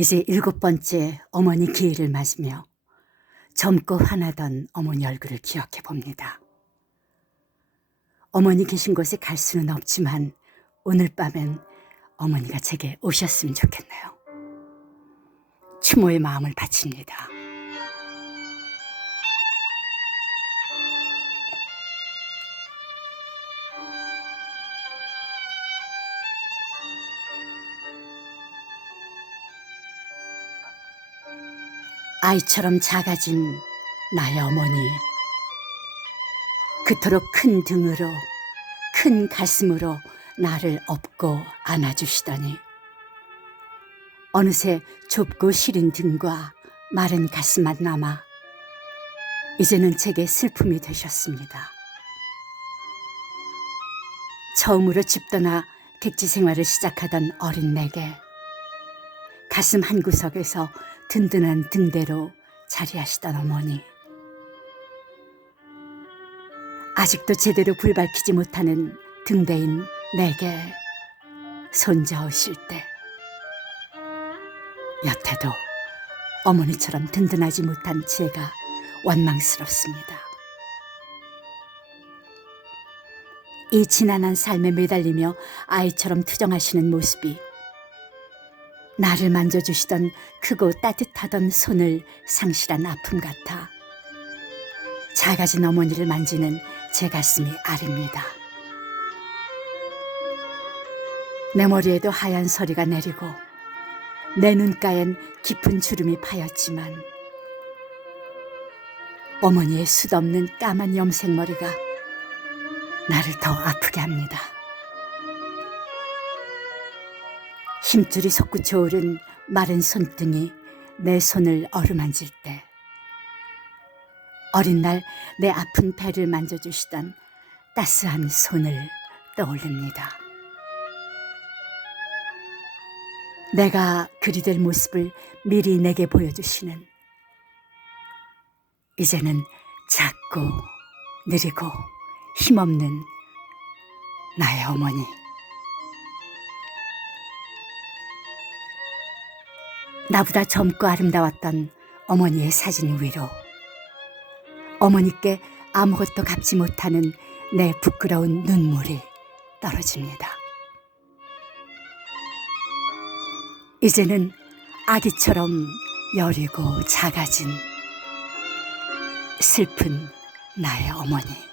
이제 일곱 번째 어머니 기회를 맞으며 젊고 환하던 어머니 얼굴을 기억해 봅니다. 어머니 계신 곳에 갈 수는 없지만 오늘 밤엔 어머니가 제게 오셨으면 좋겠네요. 추모의 마음을 바칩니다. 아이처럼 작아진 나의 어머니. 그토록 큰 등으로, 큰 가슴으로 나를 업고 안아주시더니, 어느새 좁고 시린 등과 마른 가슴만 남아, 이제는 제게 슬픔이 되셨습니다. 처음으로 집 떠나 객지 생활을 시작하던 어린 내게 가슴 한 구석에서 든든한 등대로 자리하시던 어머니. 아직도 제대로 불 밝히지 못하는 등대인 내게 손저으실 때 여태도 어머니처럼 든든하지 못한 제가 원망스럽습니다. 이 지난한 삶에 매달리며 아이처럼 투정하시는 모습이 나를 만져주시던 크고 따뜻하던 손을 상실한 아픔 같아 작아진 어머니를 만지는 제 가슴이 아립니다. 내 머리에도 하얀 서리가 내리고 내 눈가엔 깊은 주름이 파였지만 어머니의 숱없는 까만 염색머리가 나를 더 아프게 합니다. 힘줄이 솟구쳐 오른 마른 손등이 내 손을 어루만질 때 어린 날 내 아픈 배를 만져주시던 따스한 손을 떠올립니다. 내가 그리 될 모습을 미리 내게 보여주시는 이제는 작고 느리고 힘없는 나의 어머니. 나보다 젊고 아름다웠던 어머니의 사진 위로 어머니께 아무것도 갚지 못하는 내 부끄러운 눈물이 떨어집니다. 이제는 아기처럼 여리고 작아진 슬픈 나의 어머니.